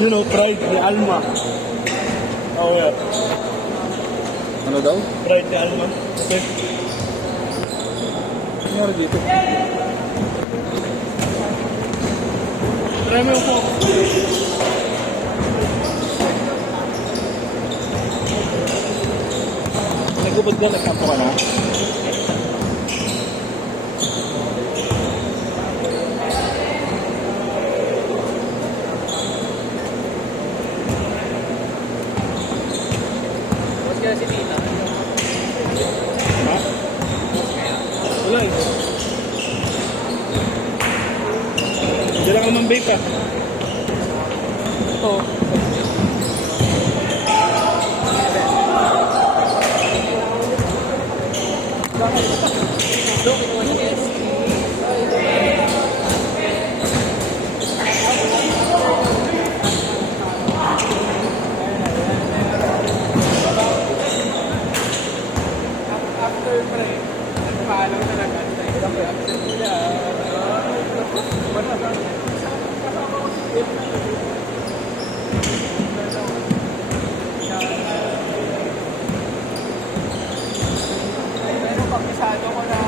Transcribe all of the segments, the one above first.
You know, pride ni Alma. Oh, yeah. Ano daw? Pride ni Alma. Okay. Ano nangyari dito? Try mo yung phone. Nagubad ka, nagkampo ka na? Kaya si Tita. Ha? Wala eh. Diyan lang ka man-vape ah. Ito. After pre, nagpaalam talaga. After nila. Pero pagkisado ko na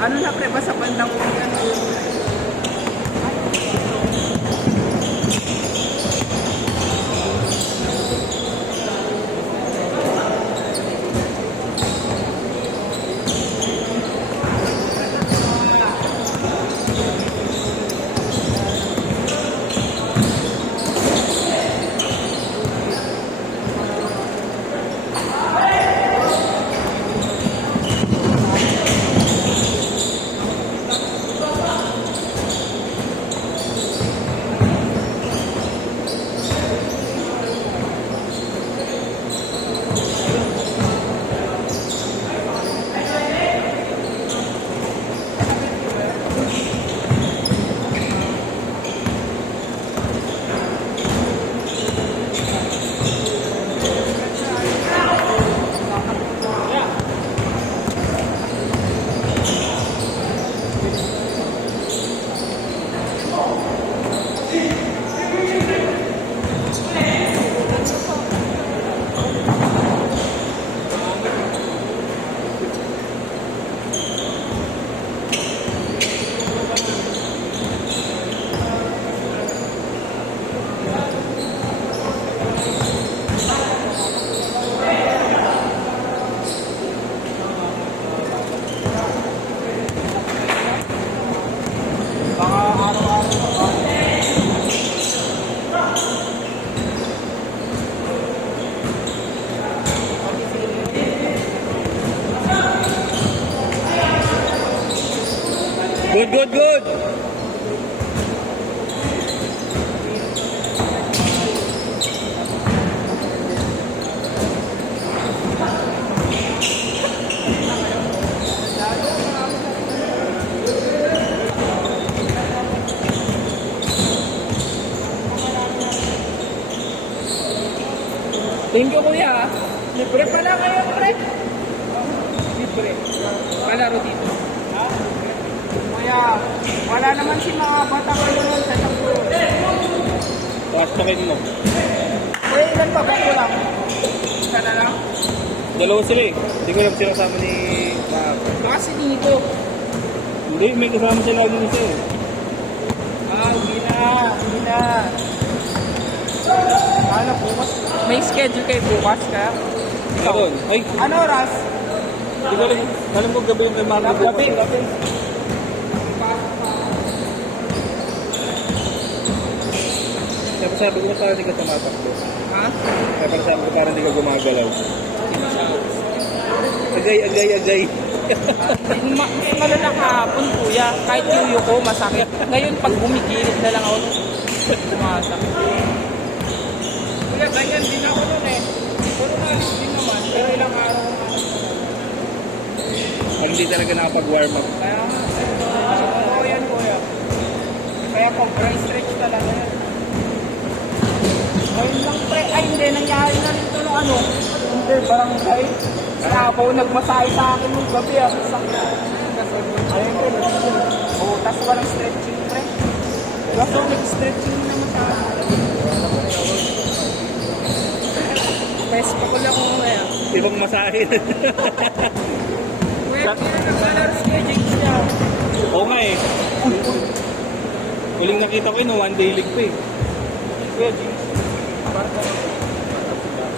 ano na pre ba sa bandang ulian? Good, good, good! Thank you kuya. Libre pala kayo pre. Libre. Palaro dito. Ha? Kuya, wala naman si mga bata ko nun sa takbo. Pastokin mo. Kuya, ilan pa? Bago lang. Isa na lang. Dalawa sila eh. Hindi ko lang sila kasama ni Mahal. Kasi dito. Hindi, may kasama sila lagi nito eh. Ah, hindi na. Hindi na. Ano, bukas? May schedule kayo bukas kaya? Meron. Ay, Ano oras? di ko alam. Alam ko gabi yung kay Mahal. Gabi. Sabi ko parang hindi ka tumatakbo. Ha? Sabi ko parang hindi ka gumagalaw. Hindi Agay. Mas malala kahapon, kuya. Kahit yuyo ko, masakit. Ngayon, pag gumigilid na lang ako, sumasakit. Kuya, ganyan din ako nun eh. Puro nalis din naman, pero ilang araw ko na. Pag hindi talaga nakapag-warm up. Kaya nga, totoo yan, kuya. Kaya pag dry stretch talaga yan. Ngayon lang, pre. Ay, hindi. Nangyari na rin ito nung ano. Hindi, barangay. Sabaw, nagmasahe sa akin nung gabi ah. Ayun ko, oh, tas walang stretching, pre. Kaso nag-stretching naman sa akin. Pwes pa ko lang kung kaya. Ibang masahe. Kuya, kaya naglalaro stretching siya. Oo nga eh. Huling nakita ko yun, one day league pa eh. Kuya, James.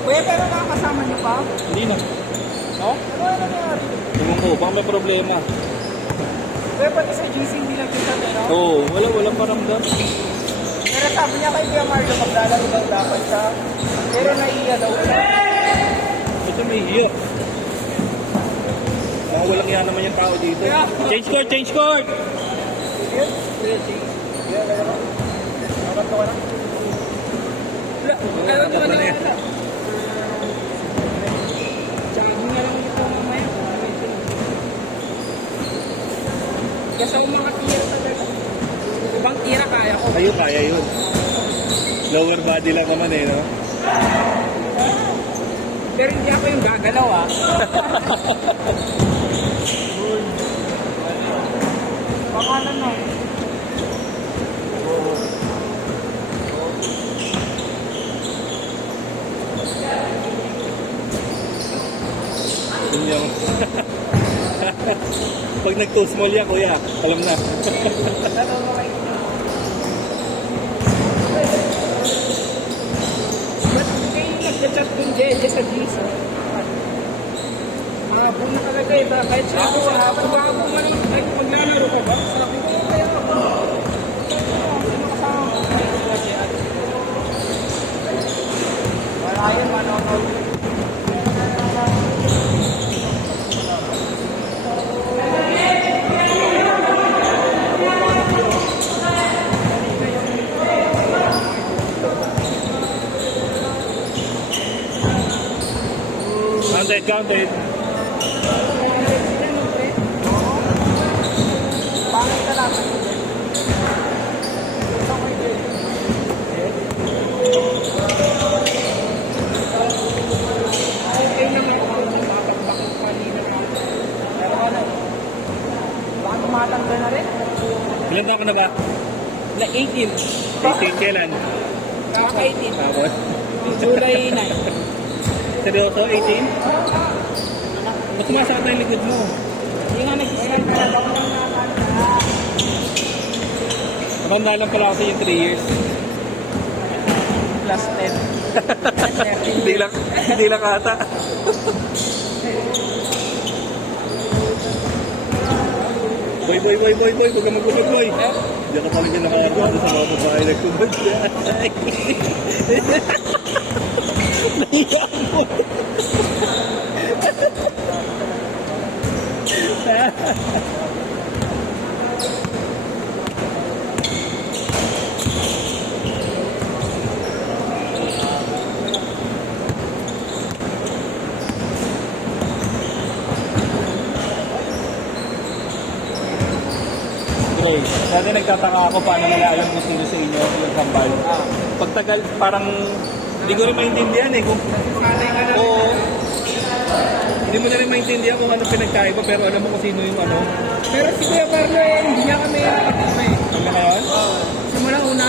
Kuya, pero nakakasama niyo pa? Hindi na. No? Ano nangyari? Tingnan ko, baka may problema. Kuya, pati sa GC hindi lang kita, no? Oo, walang paramdam. Pero sabi niya kay Kuya Mario, maglalaro daw dapat siya. Pero naiiya daw siya. Ito may hiyo. Mga walang yan naman yung tao dito. Yeah. Change court! Kuya, James. Kuya, laro. Dapat ko na. Wala ko na yan. Jogging na lang ito mamaya. Kasi ako mga tira talaga. Ibang tira kaya ko. Kayo, kaya yun. Lower body lang naman eh, no? Pero hindi ako yung gagalaw ah. Pangalan na. Yun yung... Pag nag-toast mall yan, kuya, alam na. Ba't kayo nagchat kung Jeje sa GC? Hapon na talaga eh. Kahit siya ako sa hapon, hapon man lang. Ay, maglalaro ka ba? Sabi ko, kaya ako. Sino kasama mo? Ay, sila si Ate. Wala yun, manonood. Counted. Pangit ka lang. Okay naman ako kung mapagpakit kanina ka. Pero ano, baka tumatanggal na rin. Ilan taon ka na ba? Na 18. 18 kailan? Kaka 18. Tapos? July 9. Seryoso, 18? Ba't sumasakit na yung likod mo? Hindi nga nag-slide na lang ako ng Matanda lang pala kasi yung 3 years. plus 10. Hindi lang ata. Boy, huwag ka magulog, boy. Diyan ka talaga nakakarap sa mga babae nagkumag siya. Nahiyan mo. Okay, dati nagtataka ako paano nila alam kung sino sa inyo yung kambal. Pagtagal, parang hindi ko rin maintindihan eh. Oo. Hindi mo na rin maintindihan kung ano pinagkaiba pero alam mo kung sino yung ano. Pero si Kuya Carlo, hindi niya kami nakatama eh. Hanggang ngayon? Simula una.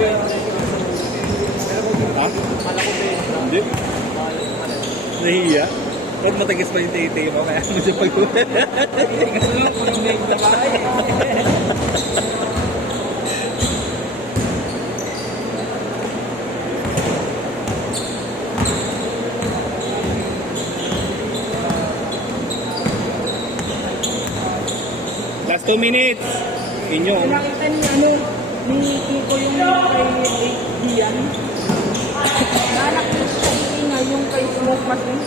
Pero may... Ha? Hindi. Nahiya? Huwag matagas pa yung titi mo kaya mo siya pag-uwi. Kasi lang, kung hindi yung babae. 2 minutes. Inyo. Nakita ni Kiko yung kay Ian. Nanak niya sa ingay yung kay Smoke Machine.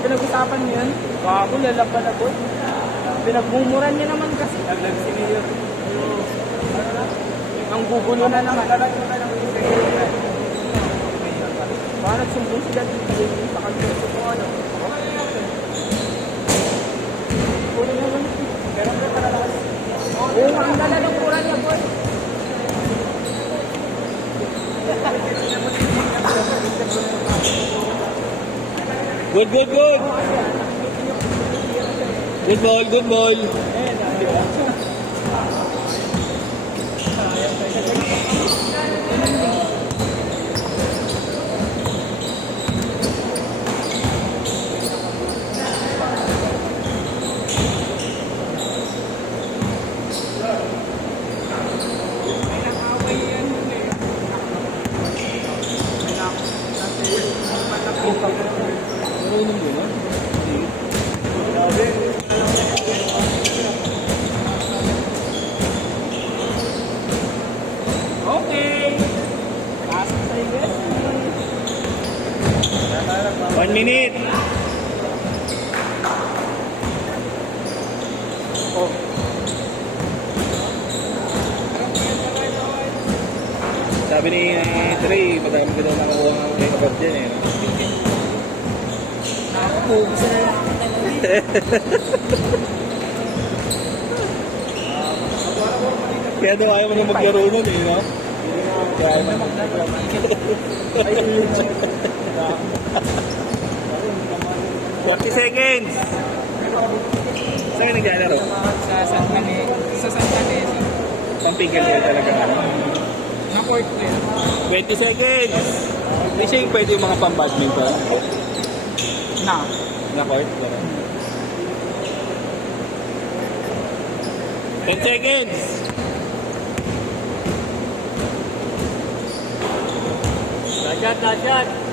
Pinag-usapan niya yun. Bago, lalaban-labot. Pinagmumuran niya naman kasi. Naglagsili yun. Ang gugulo na naman. Parang nagsumbong sila dito sa kanto. Oo, ang dala ng mura niya, boy. Good, good, good. Good ball, good ball. Marunong mo na? Okay. Pasok sa US. 1 minute. Oh. Sabi ni Trey, madami ka daw nakakuha ng makeup dyan eh. Nakakapugos na lang. Kaya daw ayaw mo na maglaro nun eh, no? Kaya ayaw mo na maglaro. 40 seconds! Saan ka naglalaro? Sa San Canesa. Pampigil ka talaga. Na-court ko yun. 20 seconds! Hindi siya yung pwede yung mga pang-badminton. Na. Na-court? 10 seconds! Lashot, lashot.